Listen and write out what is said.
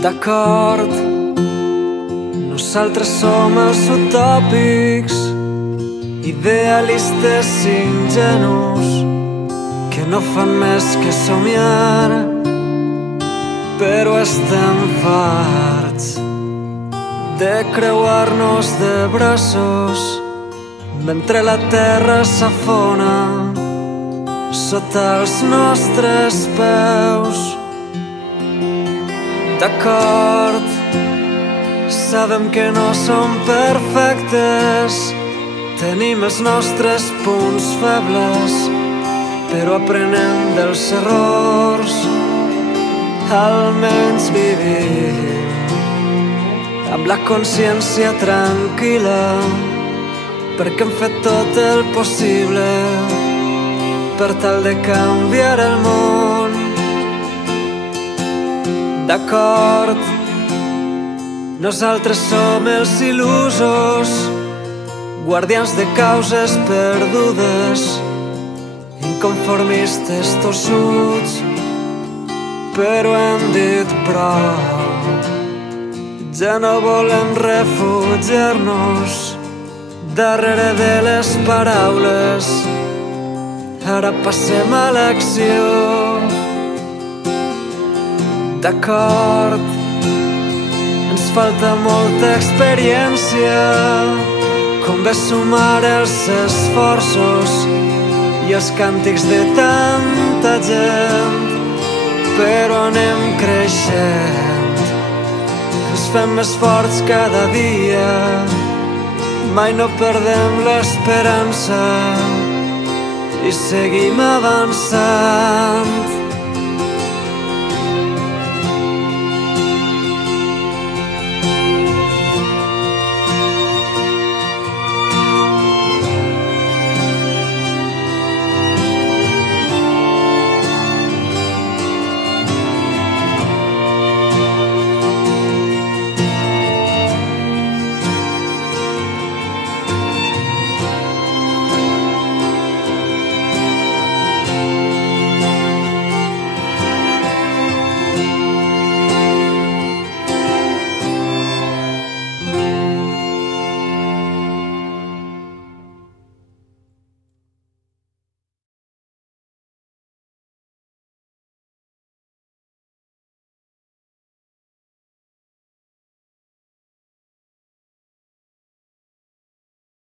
D'acord, nosaltres som els utòpics, idealistes ingenus que no fan més que somiar, però estem farts de creuar-nos de braços mentre la terra s'afona sota els nostres peus. D'acord, sabem que no som perfectes, tenim els nostres punts febles, però aprenem dels errors, almenys vivim amb la consciència tranquil·la, perquè hem fet tot el possible per tal de canviar el món. D'acord, nosaltres som els il·lusos, guardians de causes perdudes, inconformistes tossuts, però hem dit prou. Ja no volem refugiar-nos darrere de les paraules, ara passem a l'acció. D'acord, ens falta molta experiència, convé sumar els esforços i els càntics de tanta gent, però anem creixent, ens fem més forts cada dia, mai no perdem l'esperança i seguim avançant.